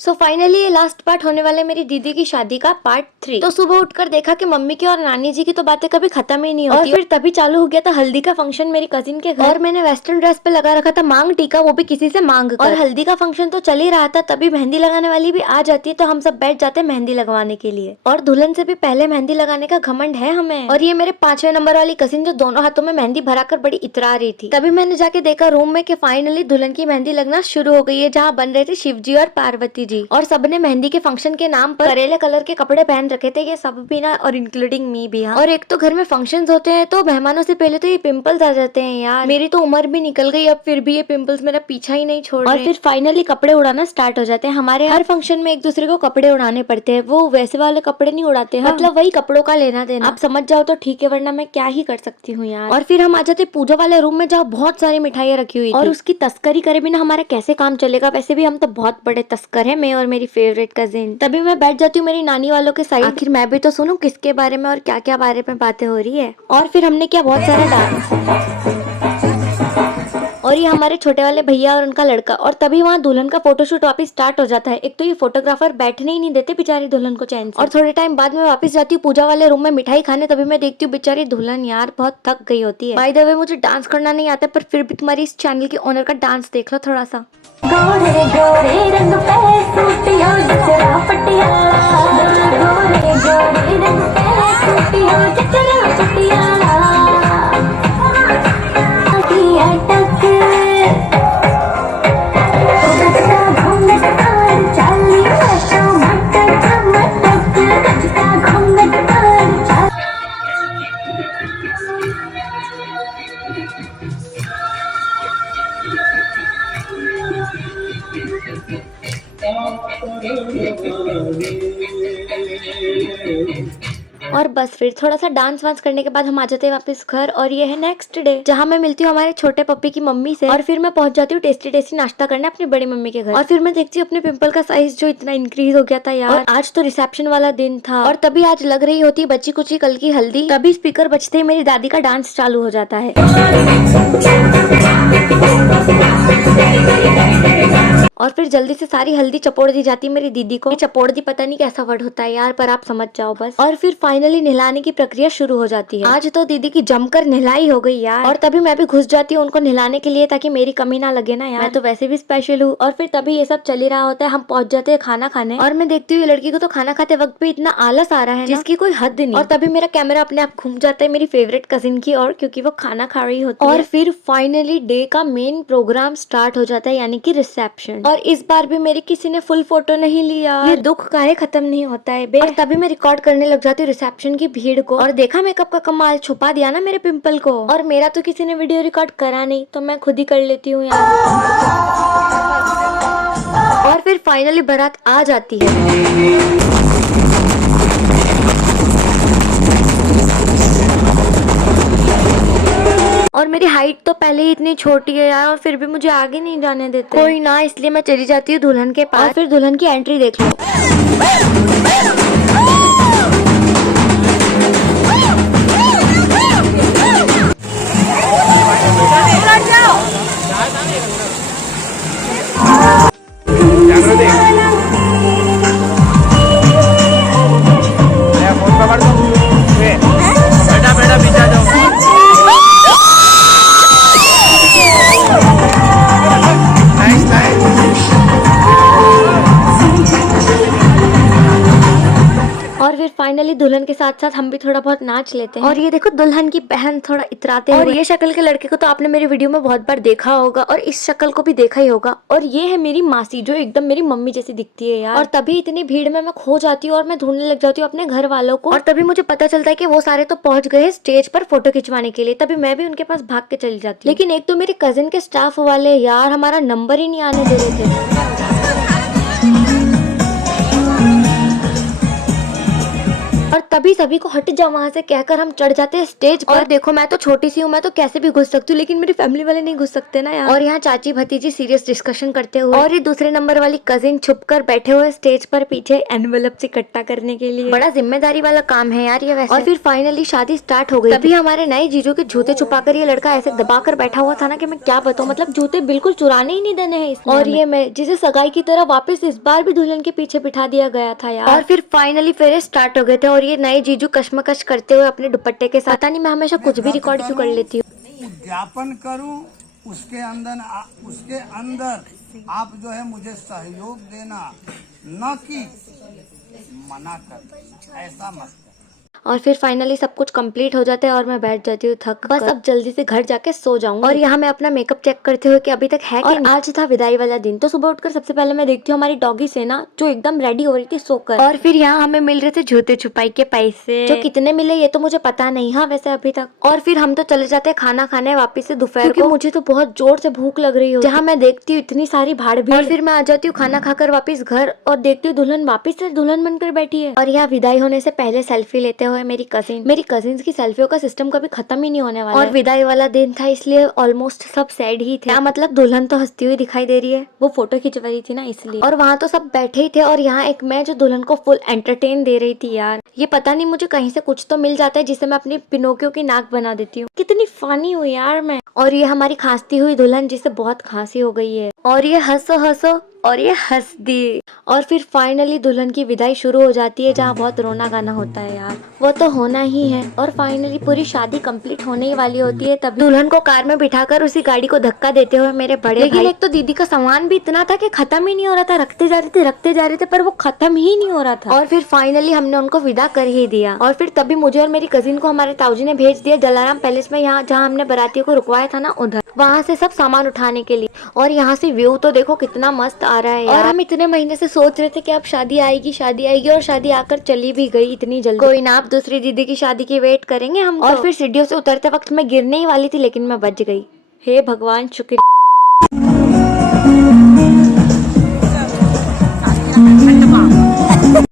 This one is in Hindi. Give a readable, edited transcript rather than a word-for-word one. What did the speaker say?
सो फाइनली ये लास्ट पार्ट होने वाला है मेरी दीदी की शादी का पार्ट 3। तो सुबह उठकर देखा कि मम्मी की और नानी जी की तो बातें कभी खत्म ही नहीं होती। और फिर तभी चालू हो गया था हल्दी का फंक्शन मेरी कजिन के घर। और मैंने वेस्टर्न ड्रेस पे लगा रखा था मांग टीका, वो भी किसी से मांग कर। और हल्दी का फंक्शन तो चल ही रहा था, तभी मेहंदी लगाने वाली भी आ जाती है, तो हम सब बैठ जाते हैं मेहंदी लगवाने के लिए। और दुल्हन से भी पहले मेहंदी लगाने का घमंड है हमें। और ये मेरे 5वें नंबर वाली कजिन जो दोनों हाथों में मेहंदी भराकर बड़ी इतरा रही थी। तभी मैंने जाके देखा रूम में कि फाइनली दुल्हन की मेहंदी लगना शुरू हो गई है, जहाँ बन रहे थे शिव जी और पार्वती जी। और सबने मेहंदी के फंक्शन के नाम पर करेले कलर के कपड़े पहन रखे थे, ये सब भी ना, और इंक्लूडिंग मी भी। हाँ, और एक तो घर में फंक्शंस होते हैं तो मेहमानों से पहले तो ये पिंपल्स आ जाते हैं यार। मेरी तो उम्र भी निकल गई, अब फिर भी ये पिंपल्स मेरा पीछा ही नहीं छोड़ रहे। और फिर फाइनली कपड़े उड़ाना स्टार्ट हो जाते हैं। हमारे हर फंक्शन में एक दूसरे को कपड़े उड़ाने पड़ते हैं, वो वैसे वाले कपड़े नहीं उड़ाते हैं। मतलब वही कपड़ों का लेना देना, आप समझ जाओ तो ठीक है, वरना मैं क्या ही कर सकती हूँ यार। और फिर हम आ जाते पूजा वाले रूम में, जहाँ बहुत सारी मिठाइयाँ रखी हुई और उसकी तस्करी करे बिना हमारा कैसे काम चलेगा। वैसे भी हम तो बहुत बड़े तस्कर है, मैं और मेरी फेवरेट कजिन। तभी मैं बैठ जाती हूँ मेरी नानी वालों के साइड, आखिर मैं भी तो सुनूं किसके बारे में और क्या क्या बारे में बातें हो रही है। और फिर हमने किया बहुत सारा डांस। और ये हमारे छोटे वाले भैया और उनका लड़का। और तभी वहाँ दुल्हन का फोटोशूट वापस स्टार्ट हो जाता है। एक तो ये फोटोग्राफर बैठने ही नहीं देते बेचारी दुल्हन को चैन से। और थोड़े टाइम बाद में वापस जाती हूँ पूजा वाले रूम में मिठाई खाने। तभी मैं देखती हूँ बेचारी दुल्हन यार बहुत थक गई होती है। बाय द वे मुझे डांस करना नहीं आता, पर फिर भी तुम्हारी इस चैनल के ओनर का डांस देख लो थोड़ा सा। गोरे गोरे रंग पे सूटियों जचरा पटियाला, गोरे गोरे रंग पे सूटियों जचरा पटियाला, अटक और बस फिर थोड़ा सा डांस वांस करने के बाद हम आ जाते हैं वापस घर। और ये है नेक्स्ट डे, जहाँ मैं मिलती हूँ हमारे छोटे पप्पी की मम्मी से। और फिर मैं पहुंच जाती हूँ टेस्टी टेस्टी नाश्ता करने अपनी बड़ी मम्मी के घर। और फिर मैं देखती हूँ अपने पिंपल का साइज जो इतना इंक्रीज हो गया था यार। और आज तो रिसेप्शन वाला दिन था, और तभी आज लग रही होती बच्ची कुची कल की हल्दी। तभी स्पीकर बजते ही मेरी दादी का डांस चालू हो जाता है। और फिर जल्दी से सारी हल्दी चपोड़ दी जाती है मेरी दीदी को। चपोड़ दी पता नहीं कैसा वर्ड होता है यार, पर आप समझ जाओ बस। और फिर फाइनली नहलाने की प्रक्रिया शुरू हो जाती है। आज तो दीदी की जमकर नहलाई हो गई यार। और तभी मैं भी घुस जाती हूँ उनको नहलाने के लिए, ताकि मेरी कमी ना लगे ना यार, मैं तो वैसे भी स्पेशल हूँ। और फिर तभी ये सब चल ही रहा होता है, हम पहुंच जाते हैं खाना खाने। और मैं देखती हूँ लड़की को तो खाना खाते वक्त भी इतना आलस आ रहा है जिसकी कोई हद नहीं। और तभी मेरा कैमरा अपने आप घूम जाता है मेरी फेवरेट कजिन की और, क्योंकि वो खाना खा रही होती है। और फिर फाइनली डे का मेन प्रोग्राम स्टार्ट हो जाता है, यानी कि रिसेप्शन। और इस बार भी मेरी किसी ने फुल फोटो नहीं लिया। ये दुख काहे खत्म नहीं होता है बे। और तभी मैं रिकॉर्ड करने लग जाती हूँ रिसेप्शन की भीड़ को। और देखा मेकअप का कमाल, छुपा दिया ना मेरे पिंपल को। और मेरा तो किसी ने वीडियो रिकॉर्ड करा नहीं, तो मैं खुद ही कर लेती हूँ यार। और फिर फाइनली बारात आ जाती है। और मेरी हाइट तो पहले ही इतनी छोटी है यार, और फिर भी मुझे आगे नहीं जाने देते कोई ना, इसलिए मैं चली जाती हूँ दुल्हन के पास। और फिर दुल्हन की एंट्री देख लो। और फिर फाइनली दुल्हन के साथ साथ हम भी थोड़ा बहुत नाच लेते हैं। और ये देखो दुल्हन की बहन थोड़ा इतराते हैं। और ये शक्ल के लड़के को तो आपने मेरी वीडियो में बहुत बार देखा होगा, और इस शक्ल को भी देखा ही होगा। और ये है मेरी मासी, जो एकदम मेरी मम्मी जैसी दिखती है यार। और तभी इतनी भीड़ में मैं खो जाती हूँ और मैं ढूंढने लग जाती हूँ अपने घर वालों को। और तभी मुझे पता चलता है कि वो सारे तो पहुंच गए स्टेज पर फोटो खिंचवाने के लिए। तभी मैं भी उनके पास भाग के चली जाती हूँ। लेकिन एक तो मेरी कजिन के स्टाफ वाले यार हमारा नंबर ही नहीं आने दे रहे थे। और तभी तभी सभी को हट जाओ वहाँ से कहकर हम चढ़ जाते हैं स्टेज पर। और देखो मैं तो छोटी सी हूँ, मैं तो कैसे भी घुस सकती हूँ, लेकिन मेरी फैमिली वाले नहीं घुस सकते ना यार। और यहाँ चाची भतीजी सीरियस डिस्कशन करते हुए और ये दूसरे नंबर वाली कजिन छुप कर बैठे हुए स्टेज पर पीछे एनवेलप इकट्ठा करने के लिए। बड़ा जिम्मेदारी वाला काम है यार ये वैसे। और फिर फाइनली शादी स्टार्ट हो गई। तभी हमारे नए जीजू के जूते छुपाकर ये लड़का ऐसे दबाकर बैठा हुआ था ना कि मैं क्या बताऊं, मतलब जूते बिल्कुल चुराने ही नहीं देने हैं इसने। और ये मैं जिसे सगाई की तरह वापस इस बार भी दुल्हन के पीछे बिठा दिया गया था यार। और फिर फाइनली फेरे स्टार्ट हो गए थे और ये नए जीजू कश्मकश करते हुए अपने दुपट्टे के साथ। पता नहीं मैं हमेशा कुछ भी रिकॉर्ड क्यों कर लेती हूँ। उद्यापन करूं उसके अंदर आप जो है मुझे सहयोग देना, न कि मना कर, ऐसा मत। और फिर फाइनली सब कुछ कंप्लीट हो जाता है और मैं बैठ जाती हूँ थक। बस अब जल्दी से घर जाके सो जाऊंगी। और यहाँ मैं अपना मेकअप चेक करते हुए कि अभी तक है कि आज था विदाई वाला दिन। तो सुबह उठकर सबसे पहले मैं देखती हूँ हमारी डॉगी सेना जो एकदम रेडी हो रही थी सोकर। और फिर यहाँ हमें मिल रहे थे जूते छुपाई के पैसे, जो कितने मिले ये तो मुझे पता नहीं हाँ वैसे अभी तक। और फिर हम तो चले जाते हैं खाना खाने वापिस से दोपहर को। मुझे तो बहुत जोर से भूख लग रही हो, जहाँ मैं देखती हूँ इतनी सारी भाड़ भीड़। और फिर मैं आ जाती हूँ खाना खाकर वापिस घर और देखती हूँ दुल्हन वापिस से दुल्हन बनकर बैठी है। और यहाँ विदाई होने से पहले सेल्फी लेते हुए मेरी कजिन्स की सेल्फियों का सिस्टम कभी खत्म ही नहीं होने वाला। और विदाई वाला दिन था इसलिए ऑलमोस्ट सब सैड ही थे। मतलब दुल्हन तो हंसती हुई दिखाई दे रही है, वो फोटो खिंचवा रही थी ना इसलिए। और वहाँ तो सब बैठे ही थे और यहाँ एक मैं जो दुल्हन को फुल एंटरटेन दे रही थी यार। ये पता नहीं मुझे कहीं से कुछ तो मिल जाता है जिसे मैं अपनी पिनोकियो की नाक बना देती हूँ। कितनी फनी हुई यार मैं। और ये हमारी खांसती हुई दुल्हन जिसे बहुत खांसी हो गई है। और ये हंसो हंसो और ये हंस दी। और फिर फाइनली दुल्हन की विदाई शुरू हो जाती है जहाँ बहुत रोना गाना होता है यार, वो तो होना ही है। और फाइनली पूरी शादी कंप्लीट होने ही वाली होती है तब दुल्हन को कार में बिठाकर उसी गाड़ी को धक्का देते हुए मेरे बड़े लेकिन एक तो दीदी का सामान भी इतना था कि खत्म ही नहीं हो रहा था, रखते जा रहे थे पर वो खत्म ही नहीं हो रहा था। और फिर फाइनली हमने उनको विदा कर ही दिया। और फिर तभी मुझे और मेरी कजिन को हमारे ताऊजी ने भेज दिया जलाराम पैलेस में, यहाँ जहाँ हमने बारातियों को रुकवाया था ना उधर, वहाँ से सब सामान उठाने के लिए। और यहाँ से व्यू तो देखो कितना मस्त आ रहा है यार। और हम इतने महीने से सोच रहे थे कि अब शादी आएगी और शादी आकर चली भी गई इतनी जल्दी। कोई ना, अब दूसरी दीदी की शादी की वेट करेंगे हम। और फिर सीढ़ियों से उतरते वक्त मैं गिरने ही वाली थी लेकिन मैं बच गई। हे भगवान शुक्र।